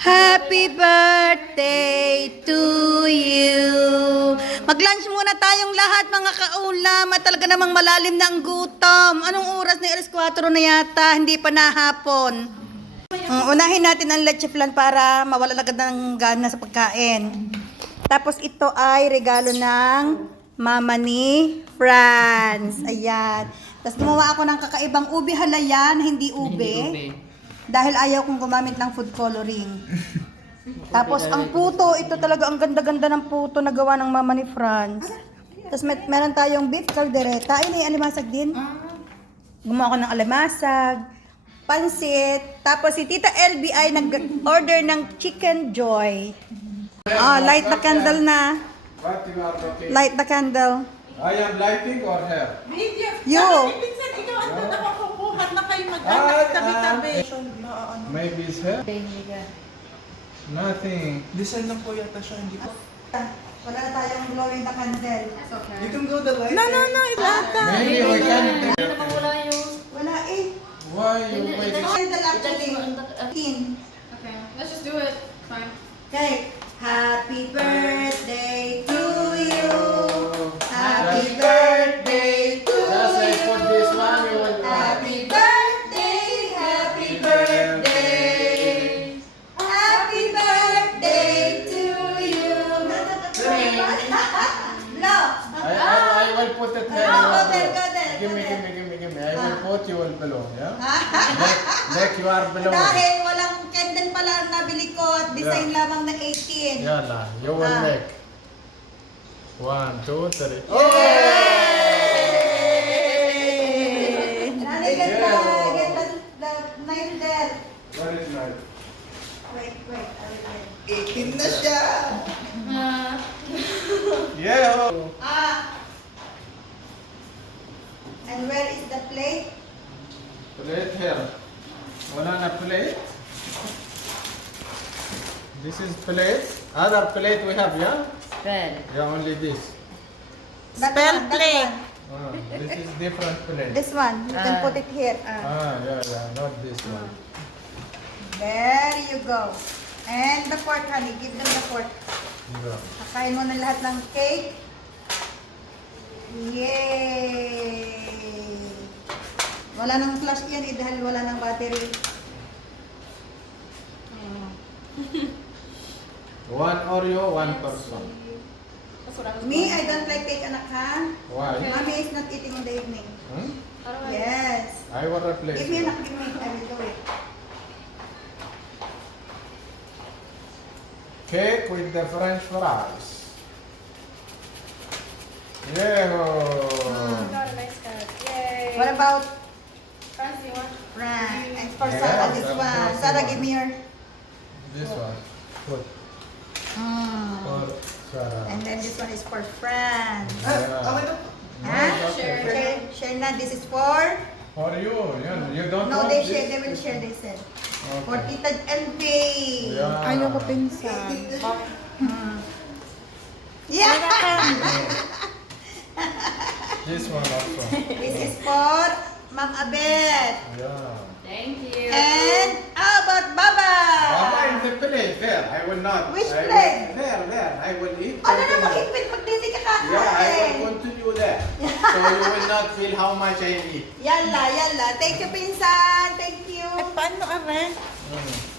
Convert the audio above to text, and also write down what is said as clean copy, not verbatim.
Happy birthday to you. Mag-lunch muna tayong lahat mga kaulam at talaga namang malalim na ang gutom. Anong oras na? Alas 4 na yata, hindi pa nahapon. Unahin natin ang leche flan para mawala agad ng gana sa pagkain. Tapos ito ay regalo ng mama ni Franz. Ayan. Tapos gumawa ako ng kakaibang ube halaya na hindi ube. Dahil ayaw kong gumamit ng food coloring. Tapos ang puto, ito talaga ang ganda-ganda ng puto na gawa ng mama ni Franz. Tapos meron tayong beef caldereta. Ay, may alimasag din. Gumawa ako ng alimasag, pansit. Tapos si Tita LB ay nag-order ng chicken joy. Light the candle na. What you are talking? Light the candle. I am lighting or her? Video. You. Minsan ikaw ang nakakukuhat na kayo mag-anak tabi-tabi. Maybe it's her? Nothing. Design lang po yata siya, hindi po. Wala na tayong blowing the candle. You can blow the light. No, ilata. Maybe we can. Wala eh. Why you waiting? Candle actually. Okay, let's just do it. Fine. Okay. Happy birthday to you. Happy birthday to Just I put this you. one, you will. Happy birthday, happy birthday. Happy birthday to you. No. I will put it there. Go there. Give me. I will put, you will below, yeah? Like you are below. Dahil walang candle pala ang nabili ko at design lamang na 18. Yalla, you will make. 1, 2, 3. Oh! Nani, get the knife there. What is that? Wait, I will get. 18 na siya! Yeah. And where is the plate? Plate here. Wala na plate. This is plate. Other plate we have, yeah? Yeah, only this. Spell plate. This is different plate. This one. You can put it here. Yeah, not this one. There you go. And the fork, honey. Give them the fork. Yeah. Kakain mo na lahat ng cake. Yay! Wala nang flash yan dahil wala nang battery. One Oreo, one person. Me, I don't like cake, anak, ha? Why? Mommy is not eating in the evening. Hmm? Yes. I will replace Give me, it. anak, give me. I will do it. Cake with the French fries. Yeah. Got a nice card. Yay. What about Franz, do you want? Fran? And for Yeah, Sarah, this Fran, one. this Sarah, one. give me your... This one. Good. For Sarah. And then this one is for Fran. Yeah. Okay na po. Huh? Share. Share na. This is for... For you. You don't No, want they this? share. They will share, they said. For Okay. Tita LB. Yeah. Ayaw ko pinsan. Yeah. This one also. This is for Ma'am Abet. Yeah. Thank you. And how about Baba? Mama in the plate. There. I will not. Which I will- plate? There. I will eat. Ano na continue. makikipit pag hindi ka Yeah, I will kakain? continue there. So you will not feel how much I eat. Yalla. Thank you, Pinsan. Thank you. Paano, Are? Mm.